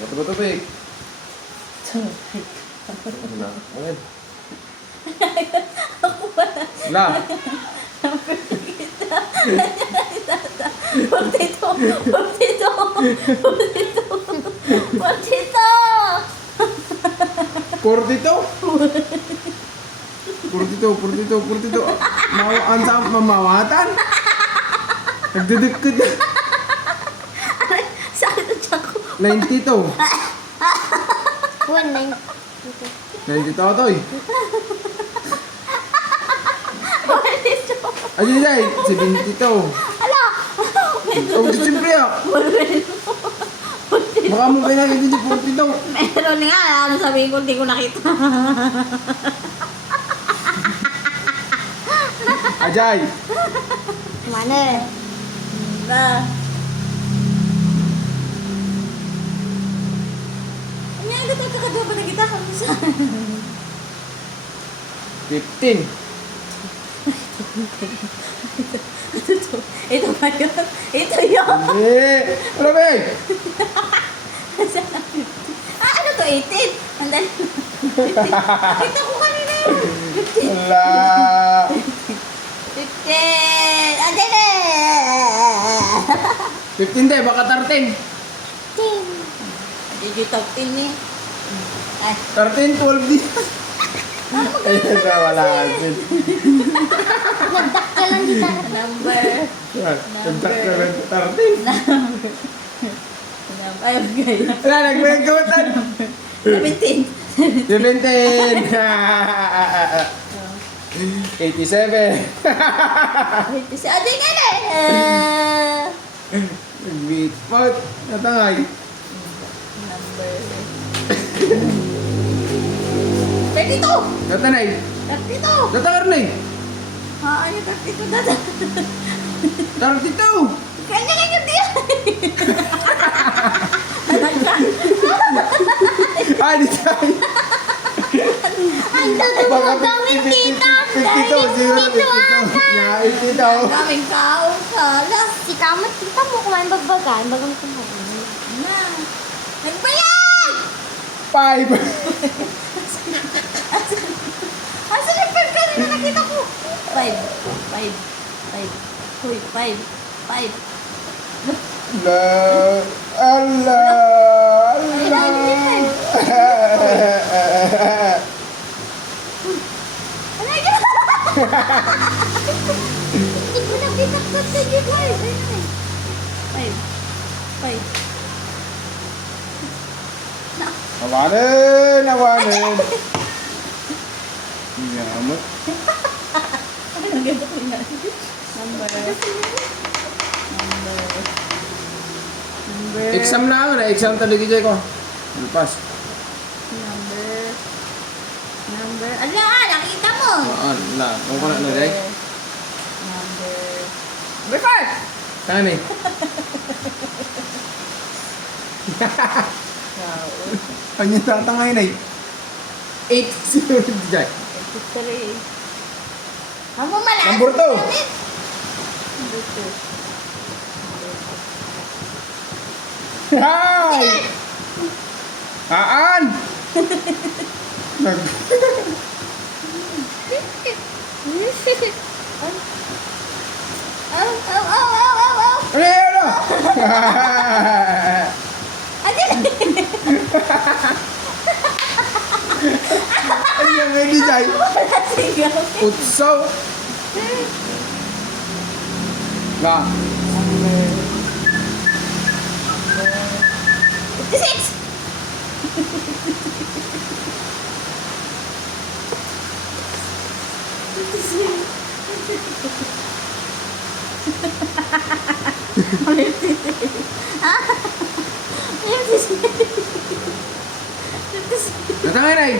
Tubig. Tubig. Wala. Ayan. Wala. Portito! Portito! Portito! Portito! Purtito. Mawaan sa mamawatan. Nagdudukod na. Sakit ang tiyan ko. 92. 190. 92 to eh. Portito! Ayun ay, 72. Ala! Oh, siyempre ah. Baka mo kayo nakita si Purtito. Meron nga. Ano sabihin ko, hindi ko nakita. Ajay. Mana? Na. Ano yung ito kakadwa ba na kita? Kami sa... 15. Ito ba yun? Ito yun! Eh, ano ba eh? Ano to? 18? Andali. 15. Ito ko kanina yun. 15. Wala. 15. Andali. 15 de, baka 13. Ting. Hindi top 10 eh. Ay. 13, 12 di. Ayun na, wala kasi. Nagdak ka lang dito. Number. Nagdak na rin 13. Ay, okay. Wala, nagmegawatan. 17. 17. 87. 87. Adi nga na eh. Nag-beat pot. Natangay. Number. 32. Natanay. 32. Natangar na eh. Ano 32 dada? 32. Kanya dia. Ay, di tayo. Ang dami mo gawin dito. 52. Siguro 52. Nais dito. Kaming kaon sala. Si Kamat, kita mo kumain bagbagan. Bagang kumain. Na. Nagbayad! 5. Asa yung pag kanina nakita ko? 5. 5. Uy, 5. 5. La. Allah. Ano yun? Hindi ko na pinakot sa dito. 5. Awanin. Yamot. Ang ganda ko yun. Number. Exam na ako na. Exam talaga dyan ko. Pass. Number. Ala, nakita mo. Wala. Kung ka na na Number 5. Saan eh? Kanya tatangay na eh. 8-0 dyan. 83. Ano malas? Number 2. Number 2. Hi! Aan! Nag... Ano yun? Ano yung may design? Utsaw! Na. 56. Natangay na eh.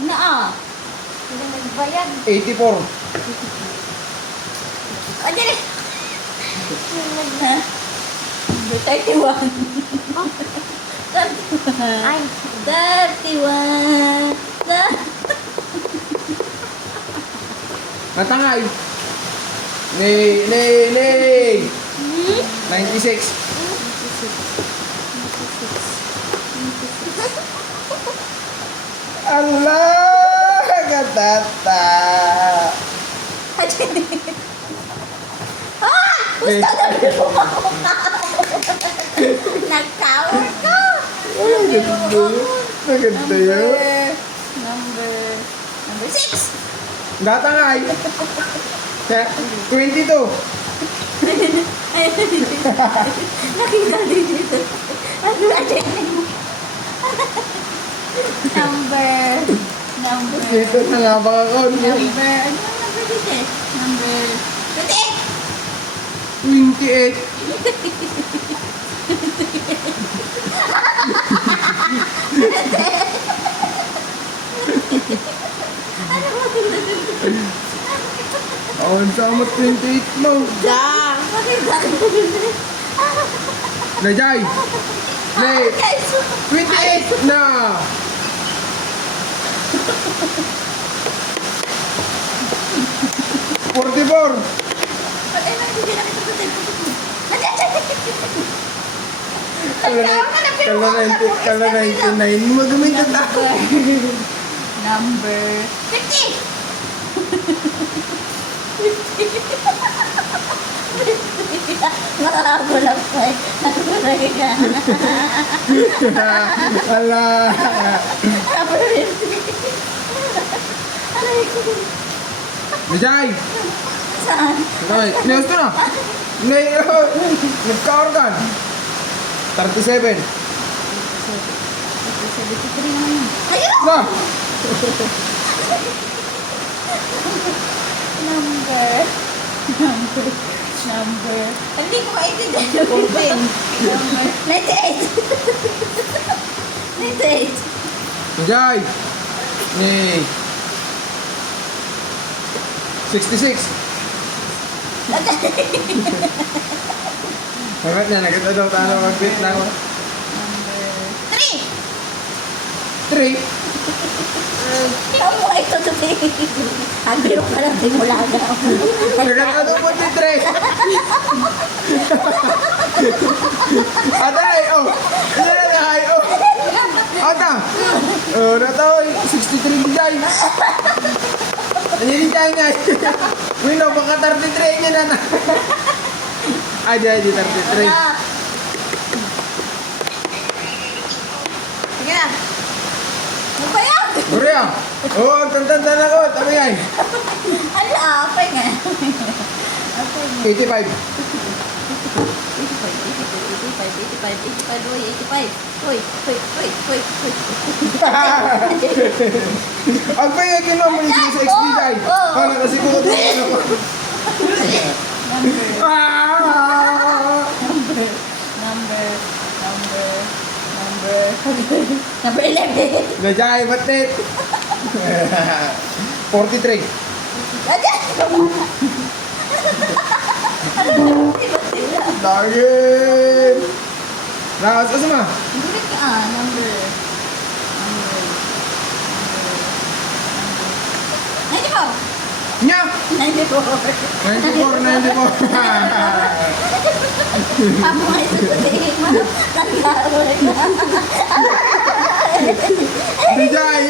Na. Hindi nagbayad. 84. Andali. Number 31. Ay. 31. Natangay. Nay. 96. Allah, katata. Gusto na rin mo ako nag-cower ka. Maganda yun. Number 6. Datangay. 22. Nakita din dito. Ano natin? Number. Dito na nga baka ko. Ano ang number dito? Number 28. 28. Awan sa amat 28 mo. Da. Najay. Nay. 28 na. Forty-four. Kala 99 mo gamitin ako. Number 50. Nakakabol ako eh. Ala. Najay. Saan? Nay, next na. Nay, nagka-organ. 37. 73 naman yun. Ayun! Na. Number. Hindi ko maintindihan. Number 98. 98. Najay. Nay. 66. Bakit na, nagkatadaw tayo mag-bit na ako. Number 3. 3. Ikaw mo ito today. Agyo ka lang simula na. Nagkatadaw po 3. Atay, oh. Ano na nahay, oh. Ata. Oh, nataw, 63 bijay. Ano yung bijay nga? Wino, baka 33 niya na. Ay, di 33. Sige na. Ano ba yan? Buriya. Oh, tantanta na ko. Tabi yan. Ala, apay nga. 85. 85. Ang payag yun naman yung sa XP guy. Para kasi ko ito. Number 11. Najay, batit. 43. Target. Lakas ka sama. Number 94. Nya. 94. 94. Ako ay sasabihin mo. Tanda mo na. Najay.